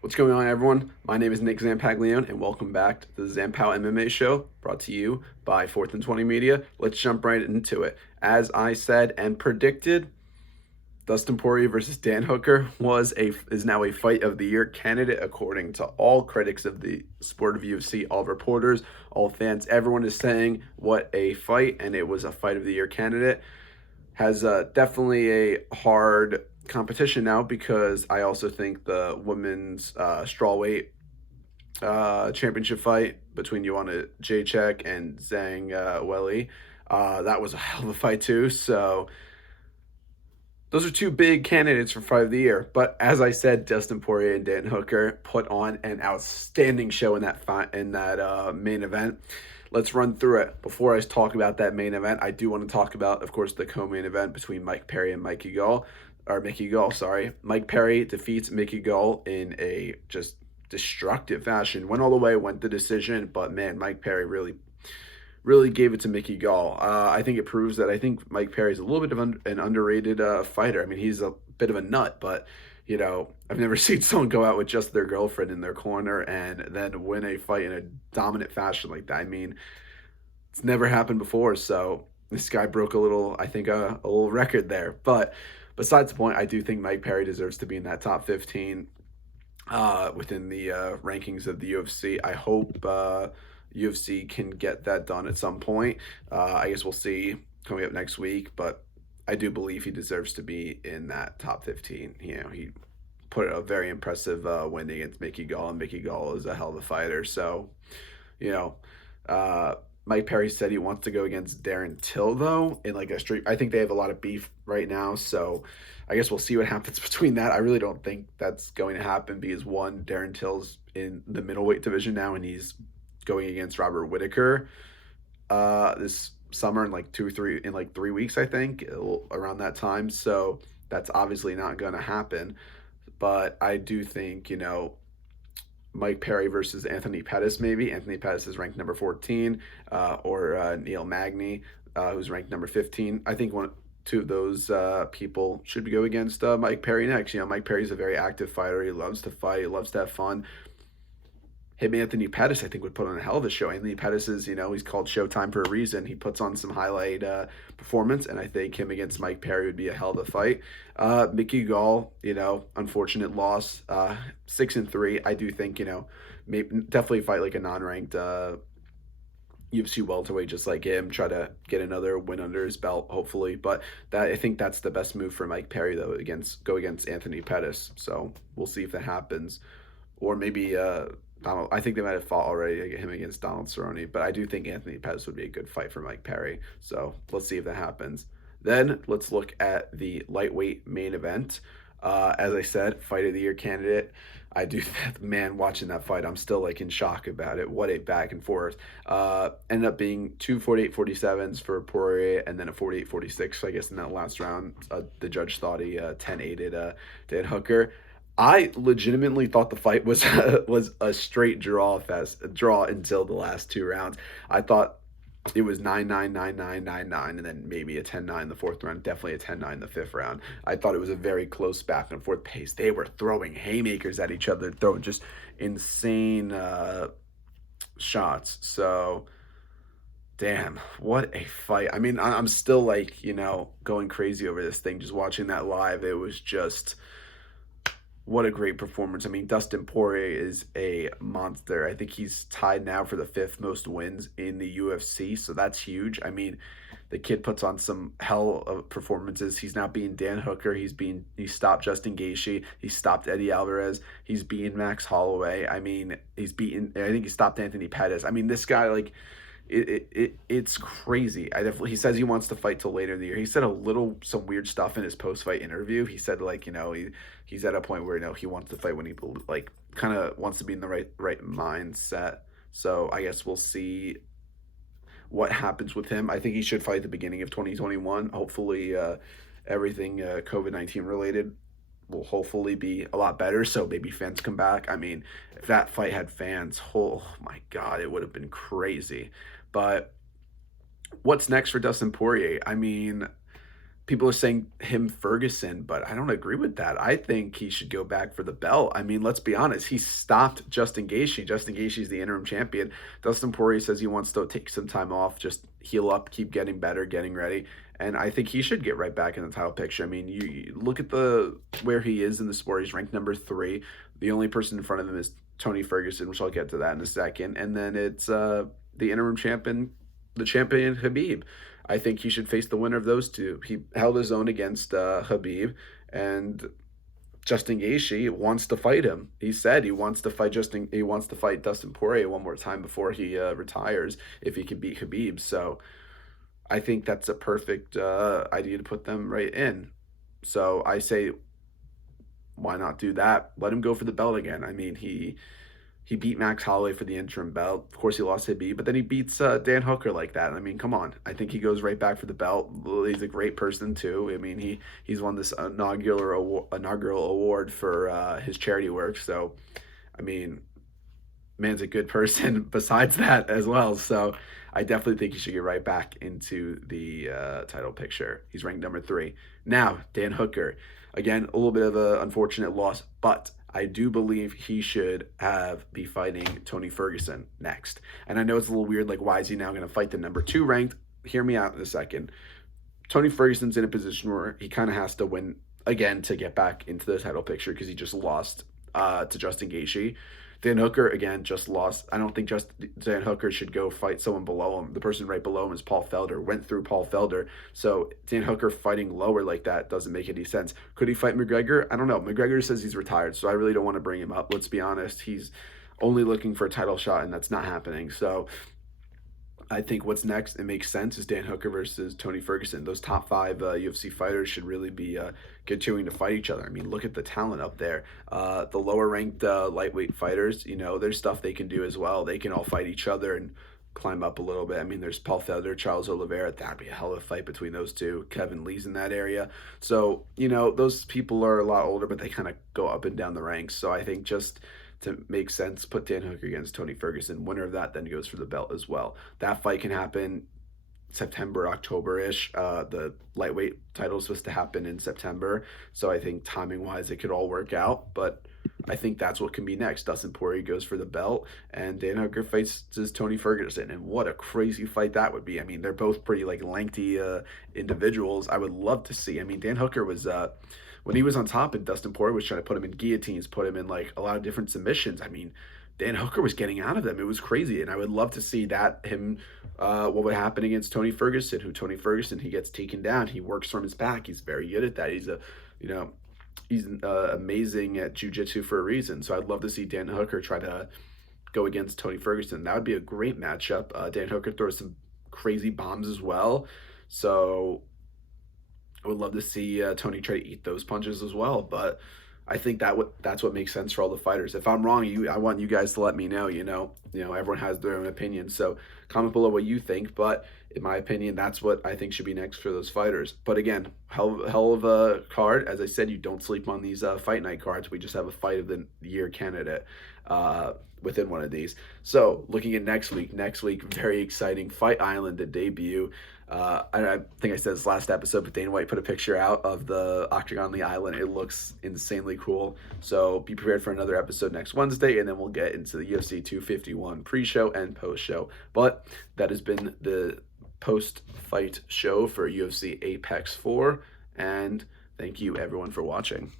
What's going on, everyone? My name is Nick Zampaglione, and welcome back to the Zampow MMA show, brought to you by 4th and 20 Media. Let's jump right into it. As I said and predicted, Dustin Poirier versus Dan Hooker is now a Fight of the Year candidate, according to all critics of the sport of UFC, all reporters, all fans. Everyone is saying what a fight, and it was a Fight of the Year candidate. Has definitely a hard competition now because I also think the women's strawweight championship fight between Joanna Jacek and Zhang Weili, that was a hell of a fight too. So those are two big candidates for Fight of the Year. But as I said, Dustin Poirier and Dan Hooker put on an outstanding show in that main event. Let's run through it. Before I talk about that main event, I do want to talk about, of course, the co-main event between Mike Perry and Mickey Gall. Sorry. Mike Perry defeats Mickey Gall in a just destructive fashion. Went all the way, went the decision, but man, Mike Perry really gave it to Mickey Gall. I think it proves that I think Mike Perry's a little bit of an underrated fighter. I mean, he's a bit of a nut, but I've never seen someone go out with just their girlfriend in their corner and then win a fight in a dominant fashion like that. I mean, it's never happened before. So this guy broke I think a little record there. But besides the point, I do think Mike Perry deserves to be in that top 15 within the rankings of the UFC. I hope UFC can get that done at some point. I guess we'll see coming up next week, but I do believe he deserves to be in that top 15. He put a very impressive win against Mickey Gall, and Mickey Gall is a hell of a fighter. So, you know, Mike Perry said he wants to go against Darren Till, though, in like a street. I think they have a lot of beef right now, so I guess we'll see what happens between that. I really don't think that's going to happen because, one, Darren Till's in the middleweight division now, and he's going against Robert Whitaker this summer in like 3 weeks, I think, around that time. So that's obviously not going to happen. But I do think, Mike Perry versus Anthony Pettis, maybe. Anthony Pettis is ranked number 14, or Neil Magny, who's ranked number 15. I think two of those people should go against Mike Perry next. Mike Perry's a very active fighter. He loves to fight. He loves to have fun. Him, Anthony Pettis, I think, would put on a hell of a show. Anthony Pettis is, he's called Showtime for a reason. He puts on some highlight performance, and I think him against Mike Perry would be a hell of a fight. Mickey Gall, unfortunate loss, 6-3. I do think, definitely fight like a non-ranked UFC welterweight just like him. Try to get another win under his belt, hopefully. But I think that's the best move for Mike Perry, though, go against Anthony Pettis. So we'll see if that happens, or maybe. I think they might have fought already, him against Donald Cerrone, but I do think Anthony Pettis would be a good fight for Mike Perry. So let's see if that happens. Then let's look at the lightweight main event. As I said, Fight of the Year candidate. I do, man, watching that fight, I'm still like in shock about it. What a back and forth. Ended up being two 48-47s for Poirier and then a 48-46, I guess, in that last round. The judge thought he 10-8'd Dan Hooker. I legitimately thought the fight was a straight draw until the last two rounds. I thought it was 9-9, 9-9, 9-9, and then maybe a 10-9 in the fourth round, definitely a 10-9 in the fifth round. I thought it was a very close back and forth pace. They were throwing haymakers at each other, throwing just insane shots. So, damn, what a fight. I mean, I'm still like, going crazy over this thing, just watching that live. It was just... what a great performance. I mean, Dustin Poirier is a monster. I think he's tied now for the 5th most wins in the UFC, so that's huge. I mean, the kid puts on some hell of performances. He's not beating Dan Hooker. He stopped Justin Gaethje. He stopped Eddie Alvarez. He's beating Max Holloway. I mean, I think he stopped Anthony Pettis. I mean, this guy, like, it's crazy. He says he wants to fight till later in the year. He said some weird stuff in his post-fight interview. He said, like, he's at a point where, he wants to fight when he, like, kind of wants to be in the right mindset. So I guess we'll see what happens with him. I think he should fight at the beginning of 2021. Hopefully everything COVID-19 related will hopefully be a lot better, so maybe fans come back. I mean, if that fight had fans, oh my God, it would have been crazy. But what's next for Dustin Poirier? I mean, people are saying him Ferguson, but I don't agree with that. I think he should go back for the belt. I mean, let's be honest. He stopped Justin Gaethje. Justin Gaethje's the interim champion. Dustin Poirier says he wants to take some time off, just heal up, keep getting better, getting ready. And I think he should get right back in the title picture. I mean, you look at the where he is in the sport. He's ranked number 3. The only person in front of him is Tony Ferguson, which I'll get to that in a second. And then it's the interim champion, the champion Khabib. I think he should face the winner of those two. He held his own against Khabib, and Justin Gaethje wants to fight him. He said he wants to fight Justin. He wants to fight Dustin Poirier one more time before he retires if he can beat Khabib. So I think that's a perfect idea to put them right in. So I say, why not do that? Let him go for the belt again. I mean, he beat Max Holloway for the interim belt. Of course, he lost Habib, but then he beats Dan Hooker like that. I mean, come on. I think he goes right back for the belt. He's a great person too. I mean, he's won this inaugural award for his charity work. So, I mean, man's a good person besides that as well. So, I definitely think he should get right back into the title picture. He's ranked number 3. Now, Dan Hooker. Again, a little bit of an unfortunate loss, but I do believe he should be fighting Tony Ferguson next. And I know it's a little weird, like, why is he now going to fight the number 2 ranked? Hear me out in a second. Tony Ferguson's in a position where he kind of has to win again to get back into the title picture because he just lost to Justin Gaethje. Dan Hooker, again, just lost. I don't think Dan Hooker should go fight someone below him. The person right below him is Paul Felder, went through Paul Felder. So Dan Hooker fighting lower like that doesn't make any sense. Could he fight McGregor? I don't know. McGregor says he's retired, so I really don't want to bring him up. Let's be honest. He's only looking for a title shot, and that's not happening. So I think what's next, it makes sense, is Dan Hooker versus Tony Ferguson. Those top 5 UFC fighters should really be continuing to fight each other. I mean, look at the talent up there. The lower-ranked lightweight fighters, there's stuff they can do as well. They can all fight each other and climb up a little bit. I mean, there's Paul Felder, Charles Oliveira. That'd be a hell of a fight between those two. Kevin Lee's in that area. So, those people are a lot older, but they kind of go up and down the ranks. So I think just to make sense, put Dan Hooker against Tony Ferguson. Winner of that then goes for the belt as well. That fight can happen September, October-ish. The lightweight title is supposed to happen in September. So I think timing-wise, it could all work out. But I think that's what can be next. Dustin Poirier goes for the belt, and Dan Hooker faces Tony Ferguson. And what a crazy fight that would be. I mean, they're both pretty, lengthy individuals. I would love to see. I mean, Dan Hooker was... when he was on top and Dustin Poirier was trying to put him in guillotines, put him in a lot of different submissions, I mean, Dan Hooker was getting out of them. It was crazy. And I would love to see what would happen against Tony Ferguson, he gets taken down. He works from his back. He's very good at that. He's amazing at jiu-jitsu for a reason. So I'd love to see Dan Hooker try to go against Tony Ferguson. That would be a great matchup. Dan Hooker throws some crazy bombs as well. So I would love to see Tony try to eat those punches as well, but I think that's what makes sense for all the fighters. If I'm wrong, I want you guys to let me know. Everyone has their own opinion, so comment below what you think. But in my opinion, that's what I think should be next for those fighters. But again, hell of a card. As I said, you don't sleep on these fight night cards. We just have a fight of the year candidate within one of these. So looking at next week, very exciting. Fight Island, the debut. I think I said this last episode, but Dana White put a picture out of the Octagon on the Island. It looks insanely cool. So be prepared for another episode next Wednesday, and then we'll get into the UFC 251 pre-show and post-show. But that has been the post-fight show for UFC Apex 4, and thank you everyone for watching.